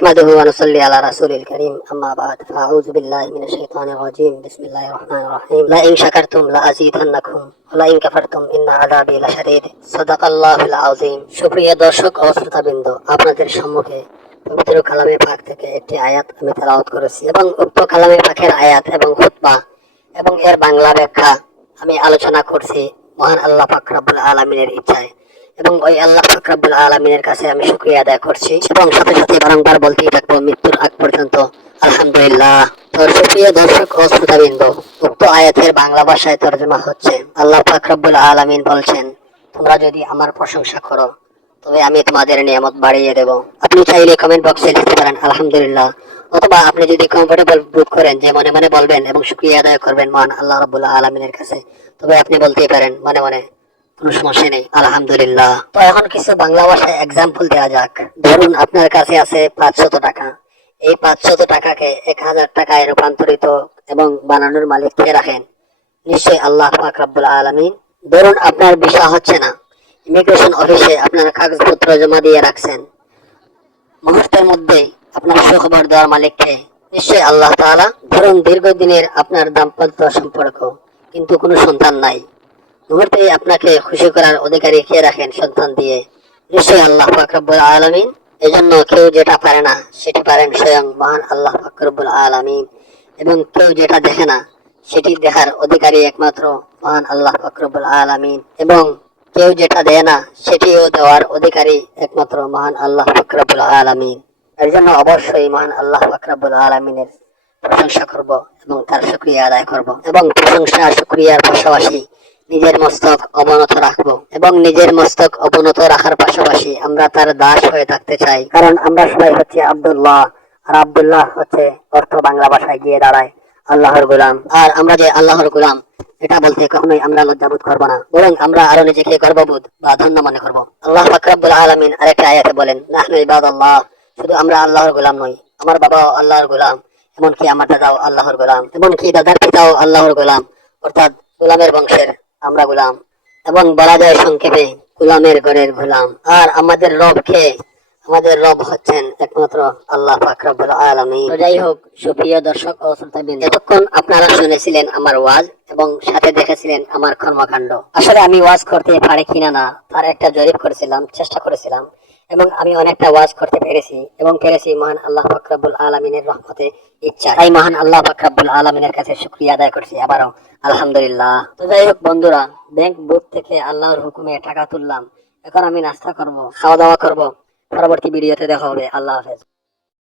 نحمده ونصلي على رسول الكريم أما بعد فأعوذ بالله من الشيطان الرجيم بسم الله الرحمن الرحيم لئن شكرتم لأزيدنكم ولئن كفرتم إن عذابي لشديد صدق الله العظيم সুপ্রিয় দর্শক ও শ্রোতাবৃন্দ আপনাদের সম্মুখে পবিত্র কালামে পাক থেকে একটি আয়াত আমি তেলাওয়াত করেছি এবং উক্ত কালামে পাকের আয়াত এবং খুতবা এবং এর বাংলা ব্যাখ্যা আমি আলোচনা করছি মহান আল্লাহ পাক রব্বুল আলমিনের ইচ্ছায় এবং ওই আল্লাহ পাক রব্বুল আলমিনের কাছে আমি শুক্রিয়া আদায় করছি এবং সাথে সাথে বারংবার বলতেই থাকব, মৃত্যুর আগ পর্যন্ত, আলহামদুলিল্লাহ। দর্শক ও উক্ত আয়াতের বাংলা ভাষায় তর্জমা হচ্ছে, আল্লাহ আলমিন বলছেন, তোমরা যদি আমার প্রশংসা করো, তবে আমি তোমাদের নিয়ামত বাড়িয়ে দেব। আপনি চাইলে কমেন্ট বক্সে লিখতে পারেন, আলহামদুলিল্লাহ। অথবা আপনি যদি কমফোর্টেবল বোধ করেন যে মনে মনে বলবেন এবং শুক্রিয়া আদায় করবেন মহান আল্লাহ রবুল্লাহ আলমিনের কাছে, তবে আপনি বলতেই পারেন, মনে মনে কোনো সমস্যা নেই, আলহামদুলিল্লাহ। তো এখন কিছু বাংলা ভাষায় এক্সাম্পল দেওয়া যাক। ধরুন আপনার কাছে আছে পাঁচশত টাকা। এই পাঁচশত টাকাকে এক হাজার টাকায় রূপান্তরিত এবং বানানোর রাখেন। নিশ্চয়ই আল্লাহ ধরুন আপনার হচ্ছে না। ইমিগ্রেশন অফিসে আপনার কাগজপত্র জমা দিয়ে রাখছেন। মুহূর্তের মধ্যেই আপনার সুখবর দেওয়ার মালিককে নিশ্চয়ই আল্লাহ তাআলা ধরুন দীর্ঘদিনের আপনার দাম্পত্য সম্পর্ক, কিন্তু কোনো সন্তান নাই। মুহূর্তেই আপনাকে খুশি করার অধিকারী কে রাখেন সন্তান দিয়ে? নিশ্চয়ই আল্লাহ ফাকরবুল আলমিন। এজন্য কেউ যেটা পারে না, সেটি পারেন স্বয়ং মহান আল্লাহ ফাকরবুল আলমিন। এবং কেউ যেটা দেখে না, সেটি দেখার অধিকারী একমাত্র মহান আল্লাহ ফাকরবুল আলমিন। এবং কেউ যেটা দেয় না, সেটিও দেওয়ার অধিকারী একমাত্র মহান আল্লাহ ফাকরবুল আলমিন। এর জন্য অবশ্যই মহান আল্লাহ ফাকরবুল আলমিনের প্রশংসা করব এবং তার শুক্রিয়া আদায় করব। এবং প্রশংসা, শুক্রিয়ার পাশাপাশি নিজের মস্তক অবনত রাখব এবং নিজের মস্তক অবনত রাখার পাশাপাশি আমরা তার দাস হয়ে থাকতে চাই। কারণ আমরা সবাই হচ্ছে আব্দুল্লাহ, আর আব্দুল্লাহ হচ্ছে অর্থ বাংলা ভাষায় গিয়ে দাঁড়ায় আল্লাহর গোলাম। আর আমরা যে আল্লাহর গোলাম, এটা বলতে কখনোই আমরা লজ্জাবোধ করব না। বরং আমরা আরও নিজেকে গর্ববোধ বা ধন্য মনে করব। আল্লাহ ফাকরাবুল আলমিন আরেকটা আয়াতে বলেন, নাহনু ইবাদ আল্লাহ শুধু আমরা আল্লাহর গোলাম নই, আমার বাবাও আল্লাহর গোলাম, এমনকি আমার দাদাও আল্লাহর গোলাম, এমনকি দাদার পিতাও আল্লাহর গোলাম, অর্থাৎ গোলামের বংশের আমরা গোলাম। এবং বলা যায় সংক্ষেপে, গোলামের ঘরের গোলাম। আর আমাদের রব কে আমাদের রব হচ্ছেন একমাত্র আল্লাহ ফাকরাবুল আলমী যাই হোক, সুপ্রিয় দর্শক ও শ্রোতাবৃন্দ, এতক্ষণ আপনারা শুনেছিলেন আমার ওয়াজ এবং সাথে দেখেছিলেন আমার কর্মকাণ্ড। আসলে আমি ওয়াজ করতে পারি কিনা না, তার একটা জরিপ করেছিলাম, চেষ্টা করেছিলাম। এবং আমি অনেকটা ওয়াজ করতে পেরেছি এবং পেরেছি মহান আল্লাহ ফাকরাবুল আলমিনের রহমতে ইচ্ছা। তাই মহান আল্লাহ ফাকরাবুল আলমিনের কাছে শুক্রিয়া আদায় করছি আবারও। আলহামদুলিল্লাহ। তো যাই হোক বন্ধুরা ব্যাংক বুথ থেকে আল্লাহর হুকুমে টাকা তুললাম। এখন আমি নাস্তা করব, খাওয়া দাওয়া করব। পরবর্তী ভিডিওতে দেখা হবে। আল্লাহ হাফেজ।